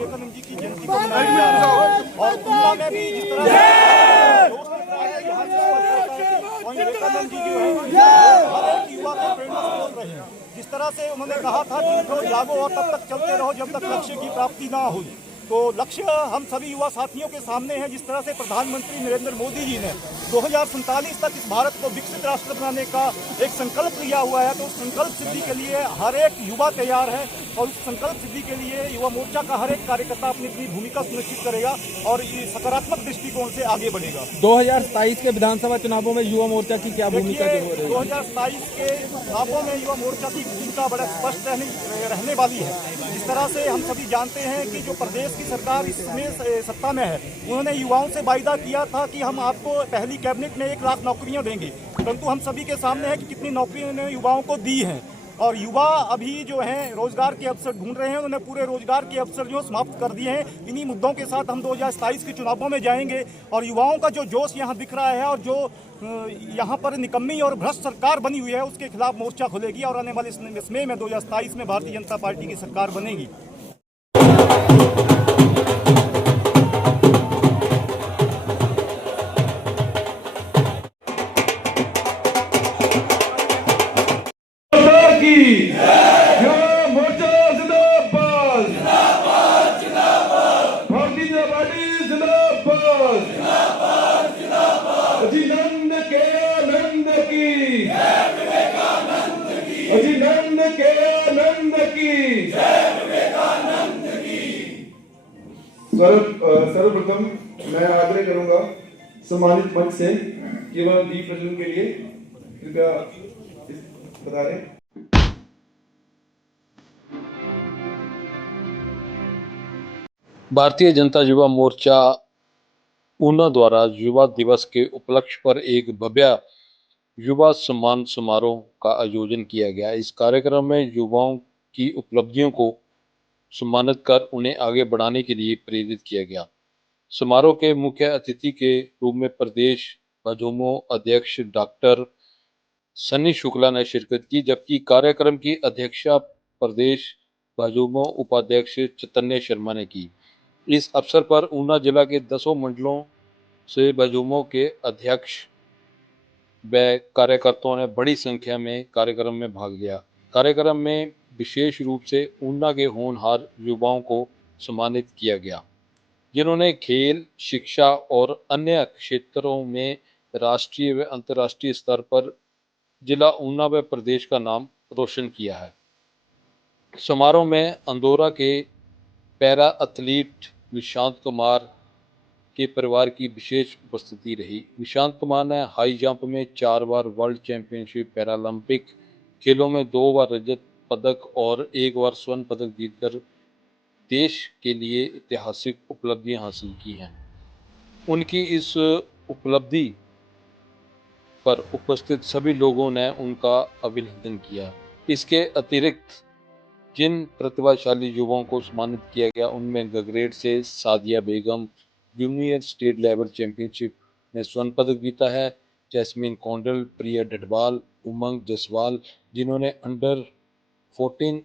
विवेकानंद जी की जयंती को मनाया जा रहा है। और ऊना में भी जिस तरह से जोश दिख रहा है, यहाँ से स्पष्ट होता है कि स्वामी विवेकानंद जी जो है हर एक युवा को प्रेरणा स्रोत रहे हैं। जिस तरह से उन्होंने कहा था कि उठो जागो और तब तक चलते रहो जब तक लक्ष्य की प्राप्ति ना हुई। तो लक्ष्य हम सभी युवा साथियों के सामने है। जिस तरह से प्रधानमंत्री नरेंद्र मोदी जी ने 2047 तक इस भारत को विकसित राष्ट्र बनाने का एक संकल्प लिया हुआ है, तो उस संकल्प सिद्धि के लिए हर एक युवा तैयार है और उस संकल्प सिद्धि के लिए युवा मोर्चा का हर एक कार्यकर्ता अपनी अपनी भूमिका सुनिश्चित करेगा और ये सकारात्मक दृष्टिकोण से आगे बढ़ेगा। 2027 के विधानसभा चुनावों में युवा मोर्चा की क्या भूमिका देखिए, जो हो रही है? 2027 के चुनावों में युवा मोर्चा की भूमिका बड़ा स्पष्ट रहने वाली है। जिस तरह से हम सभी जानते हैं कि जो प्रदेश की सरकार इस समय सत्ता में है, उन्होंने युवाओं से वायदा किया था कि हम आपको पहली कैबिनेट में 1 लाख नौकरियां देंगे, परंतु हम सभी के सामने है कि कितनी नौकरियां उन्होंने युवाओं को दी हैं। और युवा अभी जो हैं रोजगार के अवसर ढूंढ रहे हैं, उन्होंने पूरे रोजगार के अवसर जो समाप्त कर दिए हैं। इन्हीं मुद्दों के साथ हम 2027 के चुनावों में जाएंगे और युवाओं का जो जोश यहाँ दिख रहा है और जो यहाँ पर निकम्मी और भ्रष्ट सरकार बनी हुई है, उसके खिलाफ मोर्चा खुलेगी और आने वाले समय में 2027 में भारतीय जनता पार्टी की सरकार बनेगी। सर्वप्रथम मैं आग्रह करूंगा सम्मानित मंच से कि वह दीप प्रज्वलन के लिए कृपया बता रहे। भारतीय जनता युवा मोर्चा ऊना द्वारा युवा दिवस के उपलक्ष्य पर एक भव्य युवा सम्मान समारोह का आयोजन किया गया। इस कार्यक्रम में युवाओं की उपलब्धियों को सम्मानित कर उन्हें आगे बढ़ाने के लिए प्रेरित किया गया। समारोह के मुख्य अतिथि के रूप में प्रदेश भाजपा अध्यक्ष डॉक्टर सन्नी शुक्ला ने शिरकत की, जबकि कार्यक्रम की अध्यक्षता प्रदेश भाजपा उपाध्यक्ष चैतन्य शर्मा ने की। इस अवसर पर ऊना जिला के 10 मंडलों से भाजपा के अध्यक्ष व कार्यकर्ताओं ने बड़ी संख्या में कार्यक्रम में भाग लिया। कार्यक्रम में विशेष रूप से ऊना के होनहार युवाओं को सम्मानित किया गया, जिन्होंने खेल, शिक्षा और अन्य क्षेत्रों में राष्ट्रीय व अंतर्राष्ट्रीय स्तर पर जिला ऊना व प्रदेश का नाम रोशन किया है। समारोह में अंदौरा के पैरा एथलीट निशांत कुमार के परिवार की विशेष उपस्थिति रही। निशांत कुमार ने हाई जंप में 4 बार वर्ल्ड चैंपियनशिप, पैरालंपिक खेलों में 2 बार रजत पदक और 1 बार स्वर्ण पदक जीतकर देश के लिए ऐतिहासिक उपलब्धियां हासिल की हैं। उनकी इस उपलब्धि पर उपस्थित सभी लोगों ने उनका अभिनंदन किया। इसके अतिरिक्त जिन प्रतिभाशाली युवाओं को सम्मानित किया गया, उनमें गगरेट से सादिया बेगम जूनियर स्टेट लेवल चैंपियनशिप में स्वर्ण पदक जीता है। जैस्मीन कौंडल, प्रिया डडवाल, उमंग जसवाल जिन्होंने अंडर 14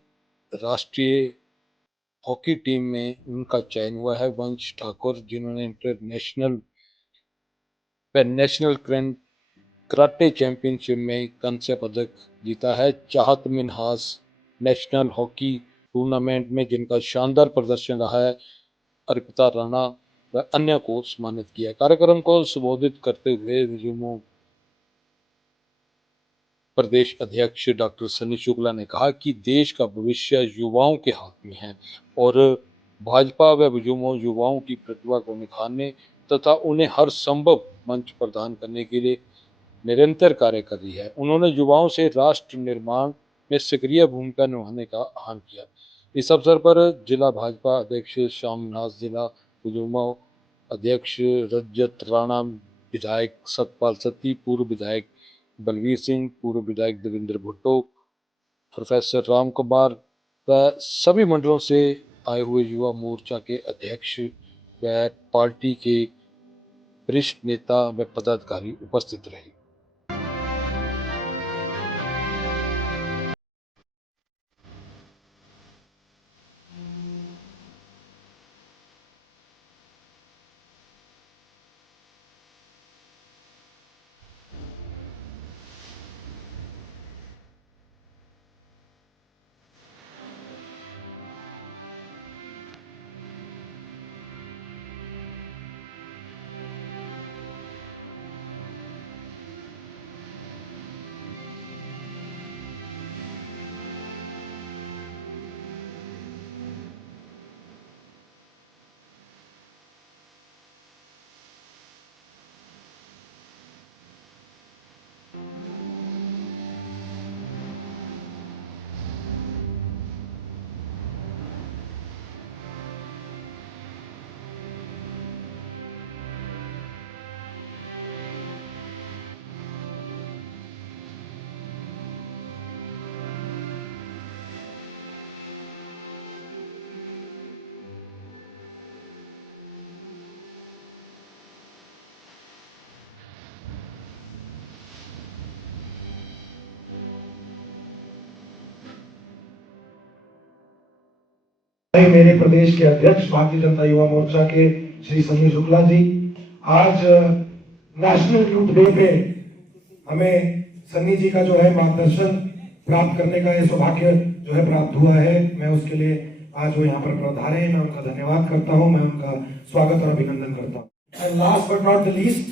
राष्ट्रीय हॉकी टीम में उनका चयन हुआ है। वंश ठाकुर जिन्होंने इंटरनेशनल व नेशनल कराटे चैंपियनशिप में कांस्य पदक जीता है। चाहत मिन्हास नेशनल हॉकी टूर्नामेंट में जिनका शानदार प्रदर्शन रहा है। अर्पिता राणा व अन्य को सम्मानित किया। कार्यक्रम को संबोधित करते हुए प्रदेश अध्यक्ष डॉक्टर सन्नी शुक्ला ने कहा कि देश का भविष्य युवाओं के हाथ में है और भाजपा व भाजपा युवाओं की प्रतिभा को निखारने तथा उन्हें हर संभव मंच प्रदान करने के लिए निरंतर कार्य कर रही है। उन्होंने युवाओं से राष्ट्र निर्माण में सक्रिय भूमिका निभाने का आह्वान किया। इस अवसर पर जिला भाजपा अध्यक्ष श्यामनाथ, जिला भाजपा अध्यक्ष रजत राणा, विधायक सतपाल सत्ती, पूर्व विधायक बलवीर सिंह, पूर्व विधायक देवेंद्र भुट्टो, प्रोफेसर राम कुमार व सभी मंडलों से आए हुए युवा मोर्चा के अध्यक्ष व पार्टी के वरिष्ठ नेता व पदाधिकारी उपस्थित रहे। मेरे प्रदेश के अध्यक्ष भारतीय जनता युवा मोर्चा के श्री सन्नी शुक्ला जी, आज नेशनल यूथ डे पे हमें सन्नी जी का जो है मार्गदर्शन प्राप्त करने का ये सौभाग्य जो है प्राप्त हुआ है। मैं उसके लिए आज वो यहाँ पर पधारे हैं, मैं उनका धन्यवाद करता हूँ, मैं उनका स्वागत और अभिनंदन करता हूँ। And last but not the least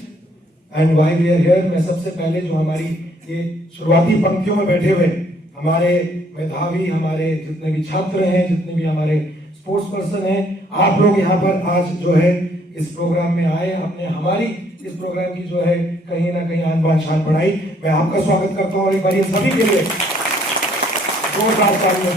and why we are here, मैं सबसे पहले जो हमारी ये शुरुआती पंक्तियों में बैठे हुए हमारे मेधावी, हमारे जितने भी छात्र हैं, जितने भी हमारे स्पोर्ट्स पर्सन हैं, आप लोग यहाँ पर आज जो है इस प्रोग्राम में आए, आपने हमारी इस प्रोग्राम की जो है कहीं ना कहीं आन बान शान बढ़ाई। मैं आपका स्वागत करता हूँ और एक बार ये सभी के लिए जोरदार तालियां।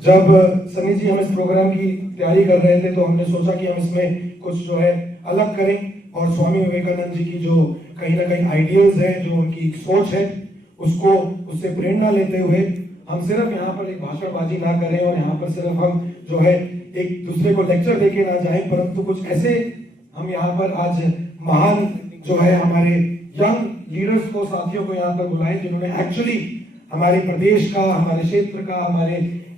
जब सनी जी हम इस प्रोग्राम की तैयारी कर रहे थे तो हमने सोचा कि हम इसमें कुछ जो है अलग करें और स्वामी विवेकानंद जी की जो कहीं ना कहीं आइडियल्स है, जो उनकी सोच है, उससे प्रेरणा लेते हुए हम सिर्फ यहाँ पर एक भाषणबाजी ना करें और यहाँ पर सिर्फ हम जो है एक दूसरे को लेक्चर देके ना जाएं, परंतु कुछ ऐसे हम यहाँ पर आज महान जो है हमारे यंग लीडर्स को, साथियों को यहाँ पर बुलाएं जिन्होंने एक्चुअली हमारे प्रदेश का, हमारे क्षेत्र का, हमारे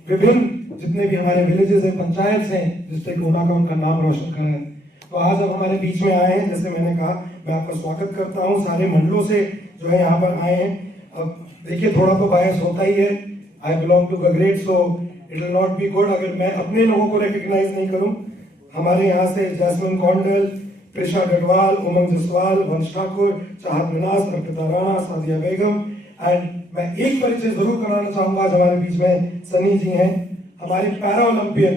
विभिन्न जितने भी हमारे विलेजेस हैं, पंचायत हैं, डिस्ट्रिक्ट ऊना का उनका नाम रोशन करा है। तो आज अब हमारे बीच में आए हैं, जैसे मैंने कहा मैं आपका स्वागत करता हूँ। सारे मंडलों से जो है यहाँ पर आए हैं। अब देखिए थोड़ा तो बायस होता ही है, I belong to Gagret, so it will not be good अगर मैं अपने लोगों को रिकॉग्नाइज नहीं करूं। हमारे यहाँ से जैस्मिन कौंडल, प्रिशा गढ़वाल, उमंग जसवाल, वंश ठाकुर, चाहत मिनास, अर्पिता राणा, सादिया बेगम, एंड मैं एक परिचय जरूर कराना चाहूंगा। आज हमारे बीच में सनी जी हैं, हमारे पैरा ओलंपियन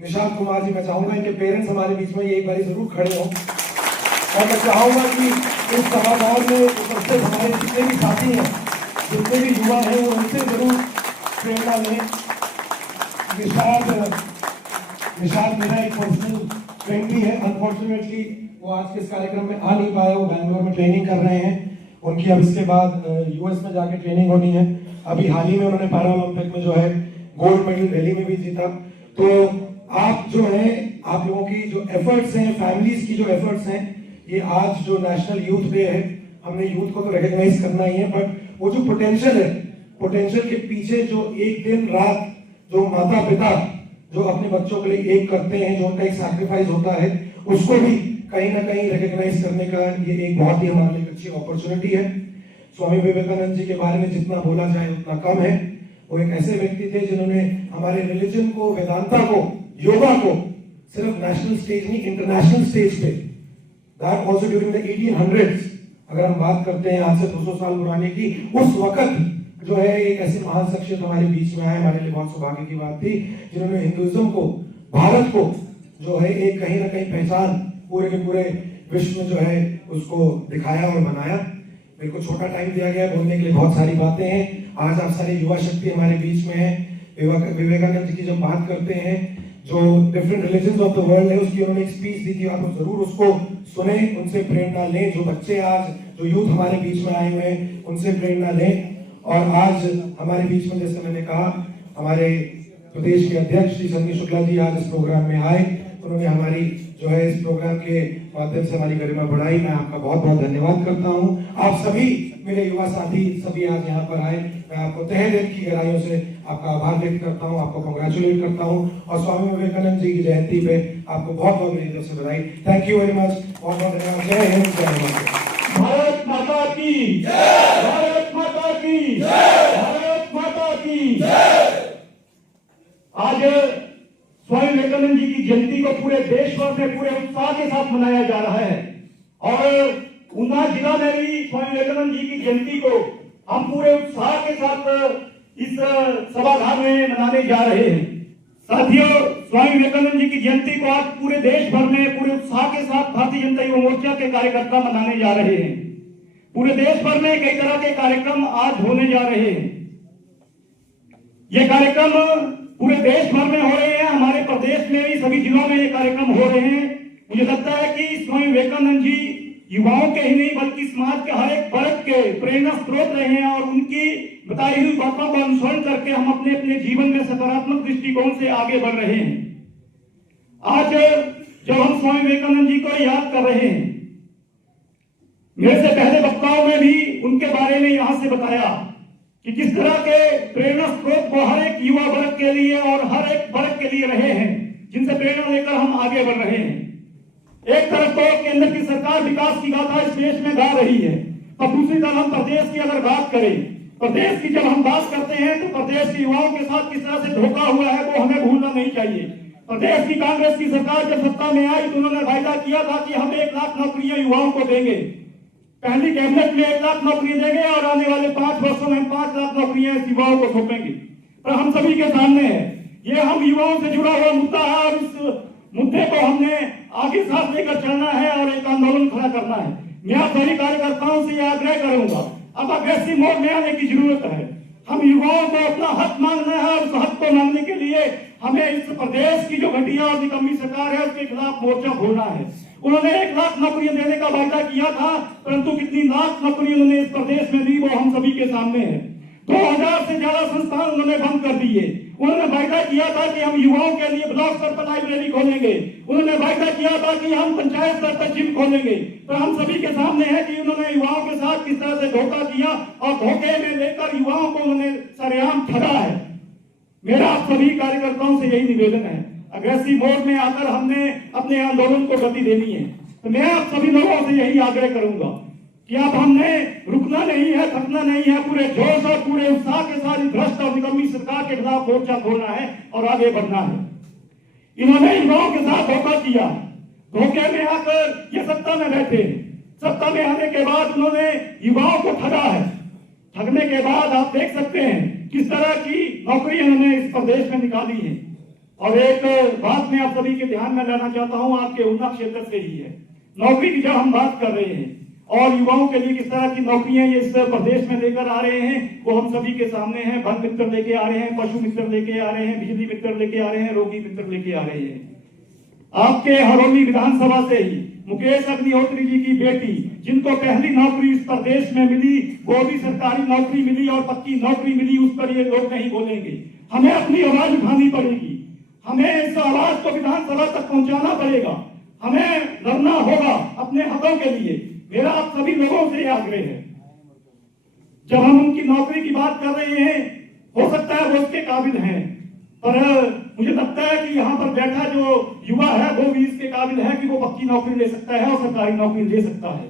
निशांत कुमार जी। मैं चाहूंगा इनके पेरेंट्स हमारे बीच में एक बार जरूर खड़े हों और मैं चाहूंगा कि इस सभागार में उपस्थित हमारे जितने भी साथी हैं, जितने भी युवा हैं, वो उनसे जरूर प्रेरणा लें। निशाद मेरा एक पर्सनल फ्रेंड भी है, अनफॉर्चुनेटली वो आज के इस कार्यक्रम में आ नहीं पाया, वो बैंगलोर में ट्रेनिंग कर रहे हैं। उनकी अब इसके बाद यूएस में जाके ट्रेनिंग होनी है। अभी हाल ही में उन्होंने पैरा ओलंपिक में जो है गोल्ड मेडल दिल्ली में भी जीता। तो आप जो है, आप लोगों की जो एफर्ट्स हैं, फैमिलीज की जो एफर्ट्स हैं, ये आज जो नेशनल यूथ डे है, हमने यूथ को तो रिकॉग्नाइज करना ही है, बट वो जो पोटेंशियल है, पोटेंशियल के पीछे जो एक दिन रात जो माता पिता जो अपने बच्चों के लिए एक करते हैं, जो उनका एक सैक्रिफाइस होता है, उसको भी कहीं ना कहीं रिकॉग्नाइज करने का ये एक बहुत ही हमारे लिए अच्छी अपॉर्चुनिटी है। स्वामी विवेकानंद जी के बारे में जितना बोला जाए उतना कम है। वो एक ऐसे व्यक्ति थे जिन्होंने हमारे रिलीजन को, वेदांता को, योगा को सिर्फ नेशनल स्टेज नहीं, इंटरनेशनल स्टेज पे, that also during the 1800s, अगर हम बात करते हैं आज से 200 साल पुराने की, उस वक्त जो है एक ऐसे महान शख्सियत हमारे बीच में आए। हमारे लिए बहुत सौभाग्य की बात थी जिन्होंने हिंदुइज्म को, भारत को जो है एक कहीं ना कहीं पहचान पूरे के पूरे विश्व में जो है उसको दिखाया और बनाया। मेरे को छोटा टाइम दिया गया बोलने के लिए, बहुत सारी बातें हैं। आज आप सारी युवा शक्ति हमारे बीच में है। विवेकानंद जी की जब बात करते हैं, जो different religions of the world है, उसकी उन्होंने एक स्पीच दी थी, आप लोग जरूर उसको सुने, उनसे प्रेरणा लें। जो बच्चे आज, जो यूथ हमारे बीच में आए हुए हैं, उनसे प्रेरणा लें। और आज हमारे बीच में, जैसे मैंने कहा, हमारे प्रदेश के अध्यक्ष श्री सन्नी शुक्ला जी आज इस प्रोग्राम में आए, उन्होंने हमारी जो है इस प्रोग्राम के माध्यम से हमारी गरिमा बढ़ाई। मैं आपका बहुत बहुत धन्यवाद करता हूँ। आप सभी मेरे युवा साथी सभी आज यहाँ पर आए, मैं आपको तहे दिल की गहराइयों से आपका आभार व्यक्त करता हूँ, आपको कांग्रेचुलेट करता हूँ और स्वामी विवेकानंद जी की जयंती पे आपको बहुत बहुत मेरी तरफ से बधाई। थैंक यू वेरी मच, बहुत बहुत धन्यवाद। जय हिंद, जय भारत। भारत माता की जय, भारत माता की जय, भारत माता की जय। आज स्वामी विवेकानंद जी की जयंती को पूरे देश भर में पूरे उत्साह के साथ मनाया जा रहा है और ऊना जिला में भी स्वामी विवेकानंद जी की जयंती को हम पूरे उत्साह के साथ इस सभागार में मनाने जा रहे हैं। साथियों, स्वामी विवेकानंद जी की जयंती को आज पूरे देश भर में पूरे उत्साह के साथ भारतीय जनता युवा मोर्चा के कार्यकर्ता मनाने जा रहे हैं। पूरे देश भर में कई तरह के कार्यक्रम आज होने जा रहे हैं। ये कार्यक्रम पूरे देश भर में हो रहे हैं, हमारे प्रदेश में भी सभी जिलों में ये कार्यक्रम हो रहे हैं। मुझे लगता है कि स्वामी विवेकानंद जी युवाओं के ही नहीं बल्कि समाज के हर एक वर्ग के प्रेरणा स्रोत रहे हैं और उनकी बताई हुई बातों का अनुसरण करके हम अपने अपने जीवन में सकारात्मक दृष्टिकोण से आगे बढ़ रहे हैं। आज जब हम स्वामी विवेकानंद जी को याद कर रहे हैं, मेरे से पहले वक्ताओं में भी उनके बारे में यहां से बताया कि किस तरह के प्रेरणा स्रोत को हर एक एक युवा वर्ग के लिए और हर एक वर्ग के लिए रहे हैं, जिनसे प्रेरणा लेकर हम आगे बढ़ रहे हैं। एक तरफ तो केंद्र की सरकार विकास की गाथा इस देश में गा रही है, और दूसरी तरफ हम प्रदेश की अगर बात करें, प्रदेश की जब हम बात करते हैं तो प्रदेश के युवाओं के साथ किस तरह से धोखा हुआ है वो हमें भूलना नहीं चाहिए। प्रदेश की कांग्रेस की सरकार जब सत्ता में आई तो उन्होंने वायदा किया था कि हम 1 लाख नौकरियां युवाओं को देंगे। पहली कैबिनेट में 1 लाख नौकरियां देंगे और आने वाले 5 वर्षों में 5 लाख नौकरियां युवाओं को सौंपेंगे। पर हम सभी के सामने है, ये हम युवाओं से जुड़ा हुआ मुद्दा है और इस मुद्दे को हमने आगे साथ लेकर चलना है और एक आंदोलन खड़ा करना है। मैं आप सभी कार्यकर्ताओं से यह आग्रह करूंगा, अब अग्रेसिव मोड में आने की जरूरत है। हम युवाओं को अपना हक मांगना है और उस हक को मांगने के लिए हमें इस प्रदेश की जो घटिया और निकम्मी सरकार है उसके खिलाफ मोर्चा खोलना है। उन्होंने 1 लाख नौकरियां देने का वायदा किया था, परंतु कितनी लाख नौकरी उन्होंने इस प्रदेश में दी वो हम सभी के सामने है। 2000 से ज्यादा संस्थान उन्होंने बंद कर दिए। उन्होंने वायदा किया था कि हम युवाओं के लिए ब्लॉक स्तर पर लाइब्रेरी खोलेंगे, उन्होंने वायदा किया था कि हम पंचायत स्तर पर जिम खोलेंगे। तो हम सभी के सामने है कि उन्होंने युवाओं के साथ किस तरह से धोखा किया और धोखे में लेकर युवाओं को उन्होंने सरेआम ठगा है। मेरा आप सभी कार्यकर्ताओं से यही निवेदन है, अग्रेसिव मोड में आकर हमने अपने आंदोलन को गति देनी है। तो मैं आप सभी लोगों से यही आग्रह करूंगा कि अब हमने रुकना नहीं है, थकना नहीं है, पूरे जोश और पूरे उत्साह के साथ भ्रष्ट और निकम्मी सरकार के खिलाफ मोर्चा खोलना है और आगे बढ़ना है। इन्होंने युवाओं के साथ धोखा किया, धोखे में आकर ये सत्ता में बैठे, सत्ता में आने के बाद उन्होंने युवाओं को ठगा है। ठगने के बाद आप देख सकते हैं किस तरह की नौकरी उन्होंने इस प्रदेश में निकाली है। और एक बात मैं आप सभी के ध्यान में लाना चाहता हूं, आपके ऊना क्षेत्र से ही है। नौकरी की जब हम बात कर रहे हैं और युवाओं के लिए किस तरह की नौकरियां ये इस प्रदेश में लेकर आ रहे हैं वो हम सभी के सामने है। वन मित्र लेके आ रहे हैं, पशु मित्र लेके आ रहे हैं, बिजली मित्र लेके आ रहे हैं, रोगी मित्र लेके आ रहे हैं। आपके हरौली विधानसभा से ही मुकेश अग्निहोत्री जी की बेटी, जिनको पहली नौकरी इस प्रदेश में मिली, वो भी सरकारी नौकरी मिली और पक्की नौकरी मिली, उस पर ये लोग नहीं बोलेंगे। हमें अपनी आवाज उठानी पड़ेगी, हमें इस आवाज को विधानसभा तक पहुंचाना पड़ेगा, हमें लड़ना होगा अपने हकों के लिए। मेरा आप सभी लोगों से आग्रह है, जब हम उनकी नौकरी की बात कर रहे हैं, हो सकता है वो उसके काबिल हैं, पर मुझे लगता है कि यहाँ पर बैठा जो युवा है वो भी इसके काबिल है कि वो पक्की नौकरी ले सकता है और सरकारी नौकरी ले सकता है।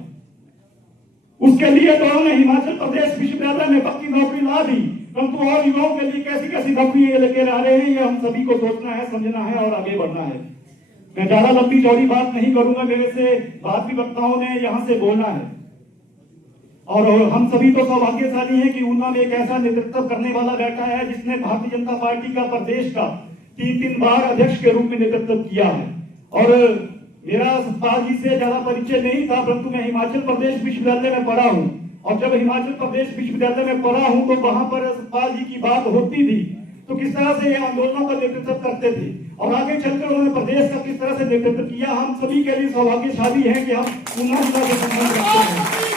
उसके लिए तो उन्होंने हिमाचल प्रदेश विश्वविद्यालय में पक्की नौकरी ला दी, परंतु और युवाओं के लिए कैसी कैसी नौकरियां लेकर आ रहे हैं, ये हम सभी को सोचना है, समझना है और आगे बढ़ना है। मैं ज्यादा लंबी चौड़ी बात नहीं करूंगा, मेरे से भारतीय वक्ताओं ने यहाँ से बोलना है। और हम सभी तो सौभाग्यशाली हैं कि ऊना में एक ऐसा नेतृत्व करने वाला बैठा है जिसने भारतीय जनता पार्टी का प्रदेश का 3 बार अध्यक्ष के रूप में नेतृत्व किया है। और मेरा सतपाल जी से ज्यादा परिचय नहीं था, परंतु मैं हिमाचल प्रदेश विश्वविद्यालय में पढ़ा हूँ और जब हिमाचल प्रदेश विश्वविद्यालय में पढ़ा हूँ तो वहां पर सतपाल जी की बात होती थी तो किस तरह से ये आंदोलनों का नेतृत्व करते थे और आगे चलकर उन्होंने प्रदेश का किस तरह से नेतृत्व किया। हम सभी के लिए सौभाग्यशाली है कि हम ऊना जिला से संबंध रखते हैं।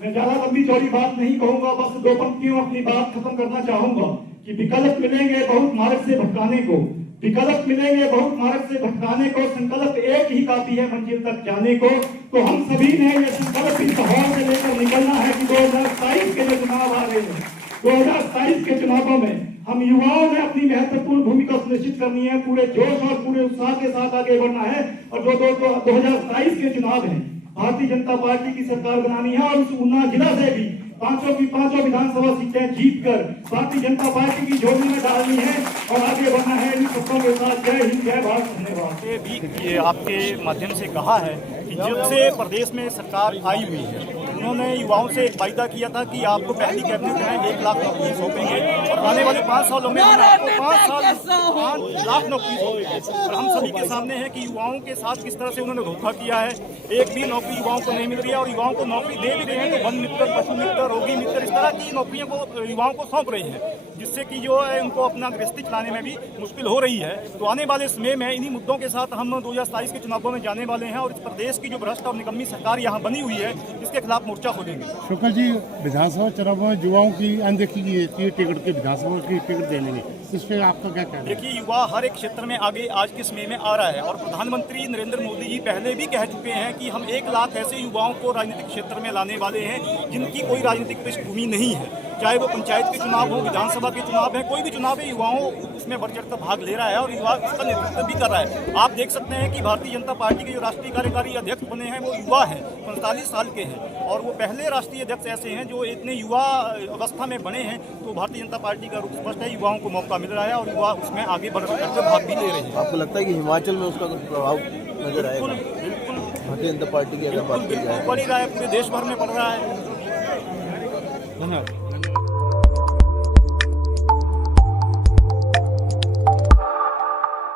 मैं ज्यादा लंबी चौड़ी बात नहीं कहूंगा, बस 2 पंक्तियों अपनी बात खत्म करना चाहूंगा कि विकल्प मिलेंगे बहुत मार्ग से भटकाने को, विकल्प मिलेंगे बहुत मार्ग से भटकाने को, संकल्प एक ही काफी है मंजिल तक जाने को। तो हम सभी ने ये संकल्प इस दौर से लेकर निकलना है कि 2027 के जो चुनाव आ रहे हैं, 2027 के चुनावों में हम युवाओं ने अपनी महत्वपूर्ण भूमिका सुनिश्चित करनी है, पूरे जोश और पूरे उत्साह के साथ आगे बढ़ना है। और जो 2027 के चुनाव है, भारतीय जनता पार्टी की सरकार बनानी है और उस ऊना जिला से भी 5 की 5 विधानसभा सीटें जीतकर भारतीय जनता पार्टी की झोली में डालनी है और आगे बढ़ना है इन सबकों के साथ। जय हिंद, जय भारत, धन्यवाद। भी ये आपके माध्यम से कहा है कि जब से प्रदेश में सरकार आई हुई है उन्होंने युवाओं से एक वायदा किया था कि आपको पहली कैबिनेट में 1 लाख नौकरी सौंपेंगे और आने वाले 5 सालों में हम आपको 5 लाख नौकरी सौंपेंगे। और हम सभी के सामने है कि युवाओं के साथ किस तरह से उन्होंने धोखा किया है। एक भी नौकरी युवाओं को नहीं मिल रही है और युवाओं को नौकरी दे भी रहे हैं तो वन मित्र, पशु मित्र, रोगी मित्र, इस तरह की नौकरियों को युवाओं को सौंप रही है, जिससे कि जो है उनको अपना गृहस्थी चलाने में भी मुश्किल हो रही है। तो आने वाले समय में इन्हीं मुद्दों के साथ हम 2027 के चुनावों में जाने वाले हैं और इस प्रदेश की जो भ्रष्ट और निकम्मी सरकार यहाँ बनी हुई है इसके खिलाफ मोर्चा खोलेंगे। शुक्ल जी, विधानसभा चुनाव में युवाओं की अनदेखी की टिकट के विधानसभा की टिकट देने में, इस पे आपका क्या कहना है? देखिए, युवा हर एक क्षेत्र में आगे आज के समय में आ रहा है और प्रधानमंत्री नरेंद्र मोदी जी पहले भी कह चुके हैं कि हम 1 लाख ऐसे युवाओं को राजनीतिक क्षेत्र में लाने वाले हैं जिनकी कोई राजनीतिक पृष्ठभूमि नहीं है। चाहे वो पंचायत के चुनाव हो, विधानसभा के चुनाव है, कोई भी चुनाव है, युवाओं उसमें बढ़ चढ़कर भाग ले रहा है और युवा उसका नेतृत्व भी कर रहा है। आप देख सकते हैं कि भारतीय जनता पार्टी के जो राष्ट्रीय कार्यकारी अध्यक्ष बने हैं वो युवा हैं, 45 साल के हैं, और वो पहले राष्ट्रीय अध्यक्ष ऐसे हैं जो इतने युवा अवस्था में बने हैं। तो भारतीय जनता पार्टी का रुख स्पष्ट है, युवाओं को मौका मिल रहा है और युवा उसमें आगे बढ़ करके भाग भी ले रहे हैं। आपको लगता है कि हिमाचल में उसका कुछ प्रभाव नजर आएगा? बिल्कुल भारतीय जनता पार्टी की अगर बात की जाए पड़ ही रहा है, पूरे देश भर में पड़ रहा है। धन्यवाद।